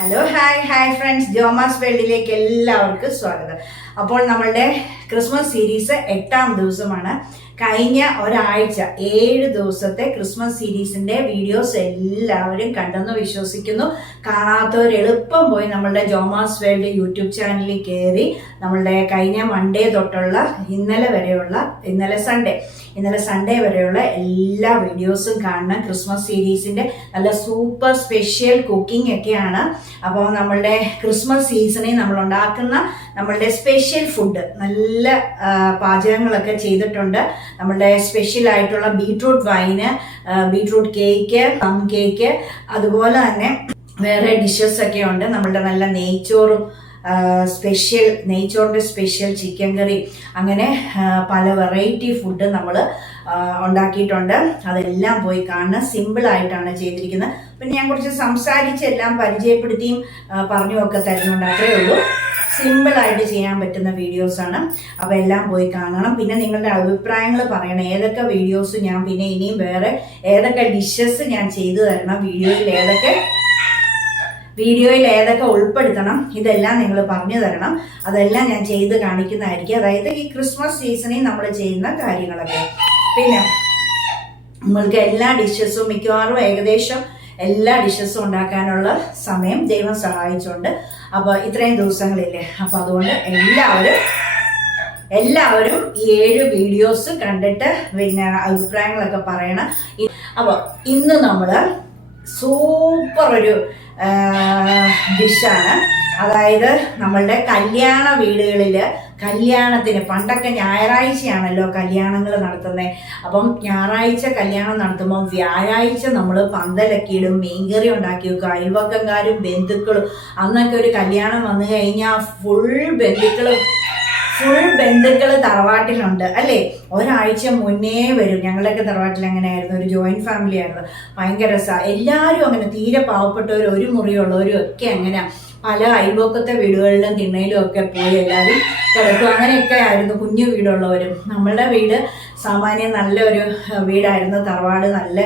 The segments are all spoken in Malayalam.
ഹലോ ഹായ് ഫ്രണ്ട്സ്, ജോമാസ് വേൾഡിലേക്ക് എല്ലാവർക്കും സ്വാഗതം. അപ്പോൾ നമ്മളുടെ ക്രിസ്മസ് സീരീസ് 8ാം ദിവസമാണ്. കഴിഞ്ഞ ഒരാഴ്ച 7 ദിവസത്തെ ക്രിസ്മസ് സീരീസിന്റെ വീഡിയോസ് എല്ലാവരും കണ്ടെന്ന് വിശ്വസിക്കുന്നു. കാണാത്തവർ എളുപ്പം പോയി നമ്മളുടെ ജോമാസ് വേൾഡ് യൂട്യൂബ് ചാനലിൽ കയറി നമ്മളുടെ കഴിഞ്ഞ മൺഡേ തൊട്ടുള്ള ഇന്നലെ സൺഡേ വരെയുള്ള എല്ലാ വീഡിയോസും കാണണം. ക്രിസ്മസ് സീരീസിന്റെ നല്ല സൂപ്പർ സ്പെഷ്യൽ കുക്കിംഗ് ഒക്കെയാണ്. അപ്പോൾ നമ്മളുടെ ക്രിസ്മസ് സീസണിൽ നമ്മൾ ഉണ്ടാക്കുന്ന നമ്മളുടെ സ്പെഷ്യൽ ഫുഡ് നല്ല പാചകങ്ങളൊക്കെ ചെയ്തിട്ടുണ്ട്. നമ്മളുടെ സ്പെഷ്യൽ ആയിട്ടുള്ള beetroot wine, beetroot cake, plum cake, അതുപോലെ തന്നെ വേറെ ഡിഷസ് ഒക്കെ ഉണ്ട്. നമ്മളുടെ നല്ല നെയ്ച്ചോറും നെയ്ച്ചോറിന്റെ സ്പെഷ്യൽ ചിക്കൻ കറി, അങ്ങനെ പല വെറൈറ്റി ഫുഡ് നമ്മൾ ഉണ്ടാക്കിയിട്ടുണ്ട്. അതെല്ലാം പോയി കാണുക. സിമ്പിൾ ആയിട്ടാണ് ചെയ്തിരിക്കുന്നത്. പിന്നെ ഞാൻ കുറച്ച് സംസാരിച്ച് എല്ലാം പരിചയപ്പെടുത്തിയും പറഞ്ഞുമൊക്കെ തരുന്നുണ്ട്. അത്രയേ ഉള്ളൂ. സിമ്പിൾ ആയിട്ട് ചെയ്യാൻ പറ്റുന്ന വീഡിയോസ് ആണ്. അപ്പൊ എല്ലാം പോയി കാണണം. പിന്നെ നിങ്ങളുടെ അഭിപ്രായങ്ങൾ പറയണം. ഏതൊക്കെ വീഡിയോസ് ഞാൻ പിന്നെ ഇനിയും വേറെ ഏതൊക്കെ ഡിഷസ് ഞാൻ ചെയ്തു തരണം, വീഡിയോയിൽ ഏതൊക്കെ ഉൾപ്പെടുത്തണം, ഇതെല്ലാം നിങ്ങൾ പറഞ്ഞു തരണം. അതെല്ലാം ഞാൻ ചെയ്ത് കാണിക്കുന്നതായിരിക്കും. അതായത് ഈ ക്രിസ്മസ് സീസണിൽ നമ്മൾ ചെയ്യുന്ന കാര്യങ്ങളൊക്കെ. പിന്നെ നമ്മൾക്ക് എല്ലാ ഡിഷസും മിക്കവാറും ഏകദേശം എല്ലാ ഡിഷസും ഉണ്ടാക്കാനുള്ള സമയം ദൈവം സഹായിച്ചുകൊണ്ട് അപ്പൊ ഇത്രയും ദിവസങ്ങളില്ലേ. അപ്പൊ അതുകൊണ്ട് എല്ലാവരും ഈ 7 വീഡിയോസ് കണ്ടിട്ട് പിന്നെ അഭിപ്രായങ്ങളൊക്കെ പറയണം. അപ്പൊ ഇന്ന് നമ്മള് സൂപ്പർ ഒരു ഡിഷാണ്. അതായത് നമ്മളുടെ കല്യാണ വീടുകളില് കല്യാണത്തിന് പണ്ടൊക്കെ ഞായറാഴ്ചയാണല്ലോ കല്യാണങ്ങൾ നടത്തുന്നത്. അപ്പം ഞായറാഴ്ച കല്യാണം നടത്തുമ്പോൾ വ്യാഴാഴ്ച നമ്മൾ പന്തലൊക്കെ ഇടും, മീൻകറി ഉണ്ടാക്കി വെക്കും. അയൽവക്കക്കാരും ബന്ധുക്കളും, അന്നൊക്കെ ഒരു കല്യാണം വന്നു കഴിഞ്ഞാൽ ഫുൾ ബന്ധുക്കൾ തറവാട്ടിലുണ്ട് അല്ലേ. ഒരാഴ്ച മുന്നേ വരും. ഞങ്ങളുടെയൊക്കെ തറവാട്ടിൽ അങ്ങനെയായിരുന്നു. ഒരു ജോയിന്റ് ഫാമിലി ആയിരുന്നു. ഭയങ്കര രസമാണ്. എല്ലാവരും അങ്ങനെ, തീരെ പാവപ്പെട്ടവരും ഒരു മുറിയുള്ളവരും ഒക്കെ അങ്ങനെ പല അയൽവക്കത്തെ വീടുകളിലും തിണ്ണയിലും ഒക്കെ പോയി എല്ലാവരും കിടക്കും. അങ്ങനെയൊക്കെ ആയിരുന്നു കുഞ്ഞു വീടുള്ളവരും. നമ്മളുടെ വീട് സാമാന്യം നല്ലൊരു വീടായിരുന്നു. തറവാട് നല്ല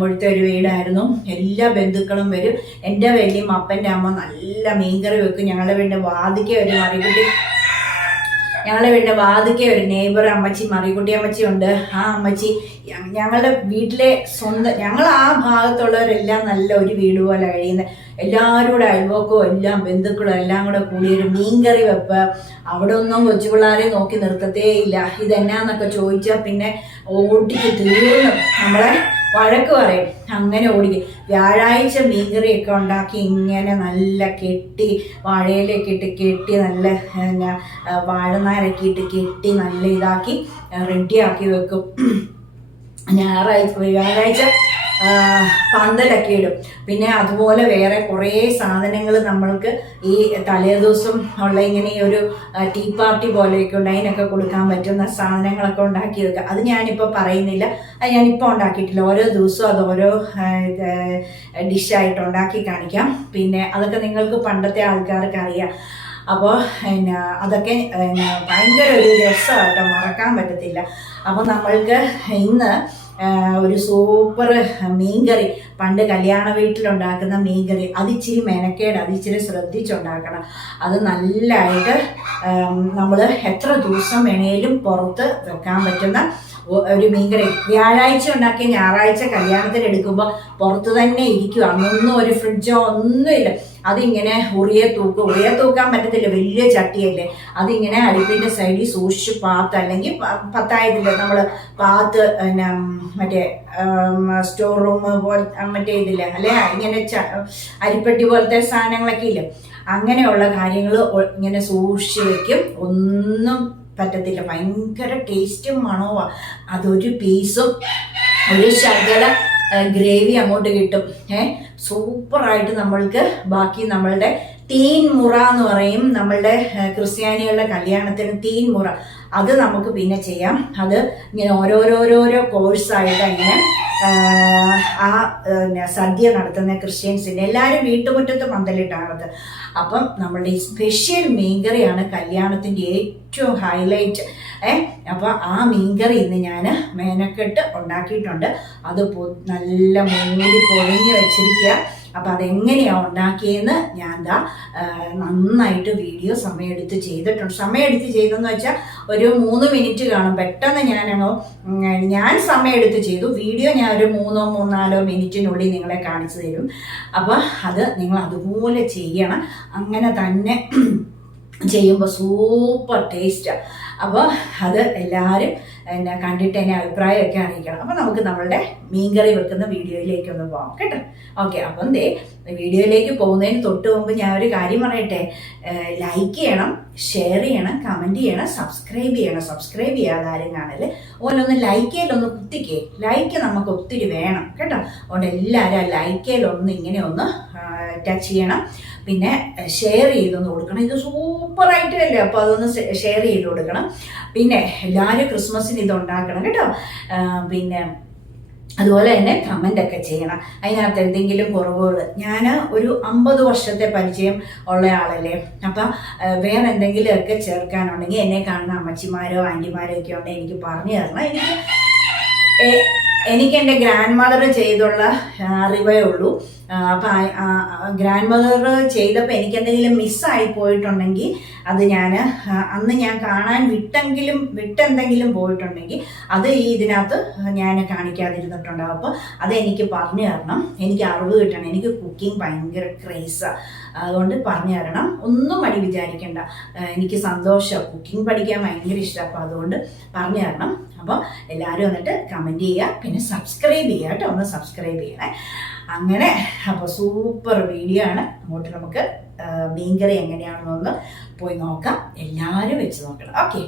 മുഴുത്ത ഒരു വീടായിരുന്നു. എല്ലാ ബന്ധുക്കളും വരും. എൻ്റെ വലിയ അപ്പൻ്റെ അമ്മ നല്ല മീൻകറി വെക്കും. ഞങ്ങളുടെ വീടിൻ്റെ വാതിക്കെ ഒരു നെയ്ബർ അമ്മച്ചി, മറികുട്ടി അമ്മച്ചി ഉണ്ട്. ആ അമ്മച്ചി ഞങ്ങളുടെ വീട്ടിലെ ഞങ്ങൾ ആ ഭാഗത്തുള്ളവരെല്ലാം നല്ല ഒരു വീട് പോലെ കഴിയുന്നത്. എല്ലാവരും കൂടെ അയൽവക്കവും എല്ലാം ബന്ധുക്കളും എല്ലാം കൂടെ കൂടി ഒരു മീൻകറി വെപ്പ്. അവിടെ ഒന്നും കൊച്ചു പിള്ളേരെ നോക്കി നിർത്തത്തേ ഇല്ല. ഇതെന്നാന്നൊക്കെ ചോദിച്ചാൽ പിന്നെ ഓടിക്ക് തീർന്നു നമ്മളെ വഴക്ക് പറയും. അങ്ങനെ ഓടിക്കും. വ്യാഴാഴ്ച മീൻകറിയൊക്കെ ഉണ്ടാക്കി ഇങ്ങനെ നല്ല കെട്ടി വാഴയിലൊക്കെ ഇട്ട് കെട്ടി നല്ല വാഴനാരൊക്കെ ഇട്ട് കെട്ടി നല്ല ഇതാക്കി റെഡിയാക്കി വെക്കും. വ്യാഴാഴ്ച പന്തലൊക്കെ ഇടും. പിന്നെ അതുപോലെ വേറെ കുറേ സാധനങ്ങൾ നമ്മൾക്ക് ഈ തലേദിവസം ഉള്ള ഇങ്ങനെ ഒരു ടീ പാർട്ടി പോലെയൊക്കെ ഉണ്ട്. അതിനൊക്കെ കൊടുക്കാൻ പറ്റുന്ന സാധനങ്ങളൊക്കെ ഉണ്ടാക്കി വെക്കുക. അത് ഞാനിപ്പോൾ പറയുന്നില്ല. അത് ഞാനിപ്പോൾ ഉണ്ടാക്കിയിട്ടില്ല. ഓരോ ദിവസവും അത് ഓരോ ഡിഷായിട്ട് ഉണ്ടാക്കി കാണിക്കാം. പിന്നെ അതൊക്കെ നിങ്ങൾക്ക് പണ്ടത്തെ ആൾക്കാർക്ക് അറിയാം. അപ്പോൾ അതൊക്കെ ഭയങ്കര ഒരു രസമായിട്ട് മറക്കാൻ പറ്റത്തില്ല. അപ്പോൾ നമ്മൾക്ക് ഇന്ന് ഒരു സൂപ്പർ മീൻകറി, പണ്ട് കല്യാണ വീട്ടിലുണ്ടാക്കുന്ന മീൻകറി, അതിച്ചിരി മെനക്കേട്, അതിച്ചിരി ശ്രദ്ധിച്ചുണ്ടാക്കണം. അത് നല്ലതായിട്ട് നമ്മൾ എത്ര ദിവസം വേണേലും പുറത്ത് വെക്കാൻ പറ്റുന്ന ഒരു മീൻകറി. വ്യാഴാഴ്ച ഉണ്ടാക്കി ഞായറാഴ്ച കല്യാണത്തിന് എടുക്കുമ്പോൾ പുറത്ത് തന്നെ ഇരിക്കുക. അന്നൊന്നും ഒരു ഫ്രിഡ്ജോ ഒന്നുമില്ല. അതിങ്ങനെ ഉറിയെ തൂക്കാൻ പറ്റത്തില്ല, വലിയ ചട്ടിയല്ലേ. അതിങ്ങനെ അടുപ്പിന്റെ സൈഡിൽ സൂക്ഷിച്ച് അല്ലെങ്കിൽ പത്തായതില്ല നമ്മൾ പാത്ത് മറ്റേ സ്റ്റോർ റൂം പോലെ മറ്റേ ഇതില്ല അല്ലെ, ഇങ്ങനെ അരിപ്പെട്ടി പോലത്തെ സാധനങ്ങളൊക്കെ ഇല്ല. അങ്ങനെയുള്ള കാര്യങ്ങൾ ഇങ്ങനെ സൂക്ഷിച്ച് വെക്കും. ഒന്നും പറ്റത്തില്ല. ഭയങ്കര ടേസ്റ്റും മണവുമാണ്. അതൊരു പീസും ഒരു ശകല ഗ്രേവി അങ്ങോട്ട് കിട്ടും. സൂപ്പറായിട്ട് നമ്മൾക്ക് ബാക്കി നമ്മളുടെ തീൻ മുറ എന്ന് പറയും. നമ്മളുടെ ക്രിസ്ത്യാനികളുടെ കല്യാണത്തിന് തീൻ മുറ, അത് നമുക്ക് പിന്നെ ചെയ്യാം. അത് ഇങ്ങനെ ഓരോരോരോരോ കോഴ്സായിട്ട് ഇങ്ങനെ ആ സദ്യ നടത്തുന്ന ക്രിസ്ത്യൻസിൻ്റെ എല്ലാവരും വീട്ടുമുറ്റത്ത് പന്തലിട്ടാണത്. അപ്പം നമ്മളുടെ ഈ സ്പെഷ്യൽ മീൻകറിയാണ് കല്യാണത്തിൻ്റെ ഏറ്റവും ഹൈലൈറ്റ്. അപ്പോൾ ആ മീൻകറി ഇന്ന് ഞാൻ മേനക്കെട്ട് ഉണ്ടാക്കിയിട്ടുണ്ട്. അത് നല്ല മൂടി പൊഴിഞ്ഞ് വെച്ചിരിക്കുക. അപ്പോൾ അതെങ്ങനെയാണ് ഉണ്ടാക്കിയതെന്ന് ഞാൻ നന്നായിട്ട് വീഡിയോ സമയമെടുത്ത് ചെയ്തിട്ടുണ്ട്. സമയമെടുത്ത് ചെയ്തെന്ന് വെച്ചാൽ ഒരു 3 മിനിറ്റ് കാണും. പെട്ടെന്ന് ഞാൻ സമയമെടുത്ത് ചെയ്തു. വീഡിയോ ഞാൻ ഒരു 3-4 മിനിറ്റിനുള്ളിൽ നിങ്ങളെ കാണിച്ചു തരും. അപ്പോൾ അത് നിങ്ങൾ അതുപോലെ ചെയ്യണം. അങ്ങനെ തന്നെ ചെയ്യുമ്പോൾ സൂപ്പർ ടേസ്റ്റാണ്. അപ്പോൾ അത് എല്ലാവരും കണ്ടിട്ട് എന്നെ അഭിപ്രായമൊക്കെ അറിയിക്കണം. അപ്പോൾ നമുക്ക് നമ്മളുടെ മീൻകറി വെക്കുന്ന വീഡിയോയിലേക്ക് ഒന്ന് പോകാം കേട്ടോ. ഓക്കെ, അപ്പം വീഡിയോയിലേക്ക് പോകുന്നതിന് തൊട്ട് മുമ്പ് ഞാൻ ഒരു കാര്യം പറയട്ടെ. ലൈക്ക് ചെയ്യണം, ഷെയർ ചെയ്യണം, കമൻറ്റ് ചെയ്യണം, സബ്സ്ക്രൈബ് ചെയ്യണം. സബ്സ്ക്രൈബ് ചെയ്യാതെ ആരും കാണല്. അതുപോലെ ഒന്ന് ലൈക്ക് ചെയ്യലൊന്ന് കുത്തിക്കേ. ലൈക്ക് നമുക്ക് ഒത്തിരി വേണം കേട്ടോ. അതുകൊണ്ട് എല്ലാവരും ആ ലൈക്ക് ചെയ്യലൊന്ന് ഇങ്ങനെ ഒന്ന് ടച്ച് ചെയ്യണം. പിന്നെ ഷെയർ ചെയ്തൊന്ന് കൊടുക്കണം. ഇത് സൂപ്പറായിട്ടല്ലേ, അപ്പോൾ അതൊന്ന് ഷെയർ ചെയ്ത് കൊടുക്കണം. പിന്നെ എല്ലാവരും ക്രിസ്മസിന് ഇത് ഉണ്ടാക്കണം കേട്ടോ. പിന്നെ അതുപോലെ തന്നെ കമൻ്റൊക്കെ ചെയ്യണം. അതിനകത്ത് എന്തെങ്കിലും കുറവുകൾ, ഞാൻ ഒരു 50 വർഷത്തെ പരിചയം ഉള്ള ആളല്ലേ. അപ്പം വേറെ എന്തെങ്കിലുമൊക്കെ ചേർക്കാനുണ്ടെങ്കിൽ എന്നെ കാണുന്ന അമ്മച്ചിമാരോ ആൻറ്റിമാരോ ഒക്കെ ഉണ്ടെങ്കിൽ എനിക്ക് പറഞ്ഞു തരണം. എനിക്ക് എൻ്റെ ഗ്രാൻഡ് മദർ ചെയ്തുള്ള അറിവേ ഉള്ളൂ. അപ്പം ഗ്രാൻഡ് മദർ ചെയ്തപ്പോൾ എനിക്ക് എന്തെങ്കിലും മിസ്സായി പോയിട്ടുണ്ടെങ്കിൽ അത് അന്ന് ഞാൻ കാണാൻ വിട്ടെന്തെങ്കിലും പോയിട്ടുണ്ടെങ്കിൽ അത് ഇതിനകത്ത് ഞാൻ കാണിക്കാതിരുന്നിട്ടുണ്ടാവും. അപ്പോൾ അതെനിക്ക് പറഞ്ഞു തരണം, എനിക്ക് അറിവ് കിട്ടണം. എനിക്ക് കുക്കിംഗ് ഭയങ്കര ക്രേസാണ്, അതുകൊണ്ട് പറഞ്ഞു തരണം. ഒന്നും മടി വിചാരിക്കണ്ട, എനിക്ക് സന്തോഷം. കുക്കിംഗ് പഠിക്കാൻ ഭയങ്കര ഇഷ്ടമാണ്. അപ്പോൾ അതുകൊണ്ട് പറഞ്ഞു തരണം. അപ്പോൾ എല്ലാവരും വന്നിട്ട് കമൻറ്റ് ചെയ്യുക, പിന്നെ സബ്സ്ക്രൈബ് ചെയ്യുക കേട്ടോ. ഒന്ന് സബ്സ്ക്രൈബ് ചെയ്യണേ. അങ്ങനെ അപ്പോൾ സൂപ്പർ വീഡിയോ ആണ്. അങ്ങോട്ട് നമുക്ക് മീൻകറി എങ്ങനെയാണെന്നൊന്ന് പോയി നോക്കാം. എല്ലാവരും വെച്ച് നോക്കണം. ഓക്കെ,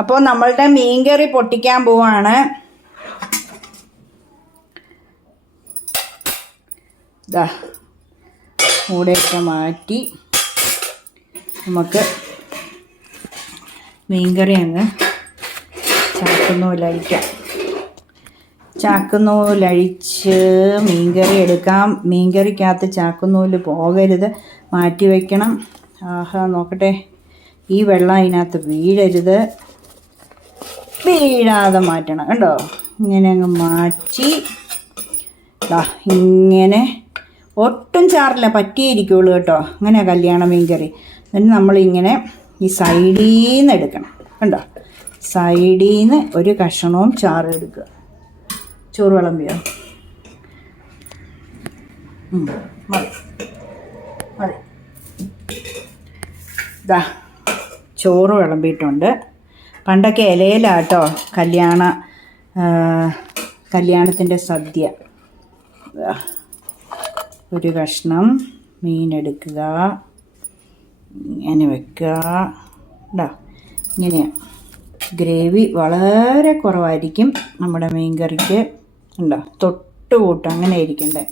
അപ്പോൾ നമ്മളുടെ മീൻകറി പൊട്ടിക്കാൻ പോവാണ്. ഇതാ മൂടയൊക്കെ മാറ്റി നമുക്ക് മീൻകറി അങ്ങ് ചാക്കുന്നൂലഴിച്ച് മീൻകറി എടുക്കാം. മീൻകറിക്കകത്ത് ചാക്കുന്നൂല് പോകരുത്, മാറ്റി വയ്ക്കണം. ആഹാ, നോക്കട്ടെ, ഈ വെള്ളം അതിനകത്ത് വീഴാതെ മാറ്റണം. കണ്ടോ, ഇങ്ങനെ അങ്ങ് മാറ്റി ഇങ്ങനെ ഒട്ടും ചാറില്ല, പറ്റിയിരിക്കുള്ളൂ കേട്ടോ. അങ്ങനെ കല്യാണ മീൻകറി. എന്നിട്ട് നമ്മളിങ്ങനെ ഈ സൈഡിൽ നിന്ന് എടുക്കണം. കണ്ടോ, സൈഡിൽ നിന്ന് ഒരു കഷണവും ചാറ് എടുക്കുക. ചോറ് വിളമ്പിയോ? മതി മതി. ഇതാ ചോറ് വിളമ്പിയിട്ടുണ്ട്. പണ്ടൊക്കെ ഇലയിലാട്ടോ കല്യാണത്തിൻ്റെ സദ്യ. ഒരു കഷ്ണം മീനെടുക്കുക, ഇങ്ങനെ വെക്കുക. ഉണ്ടോ, ഇങ്ങനെയാണ്. ഗ്രേവി വളരെ കുറവായിരിക്കും നമ്മുടെ മീൻ കറിക്ക്. ഉണ്ടോ, തൊട്ടുകൂട്ട് അങ്ങനെ ഇരിക്കണ്ടേ.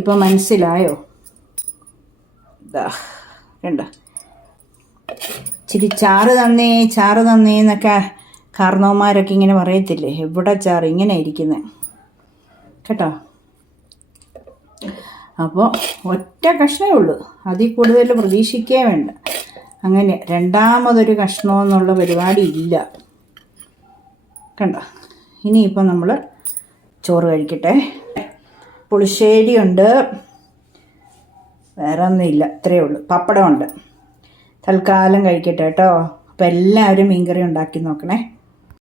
ഇപ്പോൾ മനസ്സിലായോ? ഇതാ കണ്ടോ, ഇച്ചിരി ചാറ് തന്നേ എന്നൊക്കെ കാരണവന്മാരൊക്കെ ഇങ്ങനെ പറയത്തില്ലേ. എവിടെ ചാറ്, ഇങ്ങനെ ഇരിക്കുന്നത് കേട്ടോ. അപ്പോൾ ഒറ്റ കഷ്ണമേ ഉള്ളൂ, അതിൽ കൂടുതൽ പ്രതീക്ഷിക്കേ വേണ്ട. അങ്ങനെ രണ്ടാമതൊരു കഷ്ണമെന്നുള്ള പരിപാടി ഇല്ല. കണ്ടോ, ഇനിയിപ്പോൾ നമ്മൾ ചോറ് കഴിക്കട്ടെ. പുളിശ്ശേരി ഉണ്ട്, വേറെ ഒന്നുമില്ല, ഇത്രയേ ഉള്ളൂ. പപ്പടമുണ്ട്. തൽക്കാലം കഴിക്കട്ടെ കേട്ടോ. അപ്പോൾ എല്ലാവരും മീൻകറി ഉണ്ടാക്കി നോക്കണേ.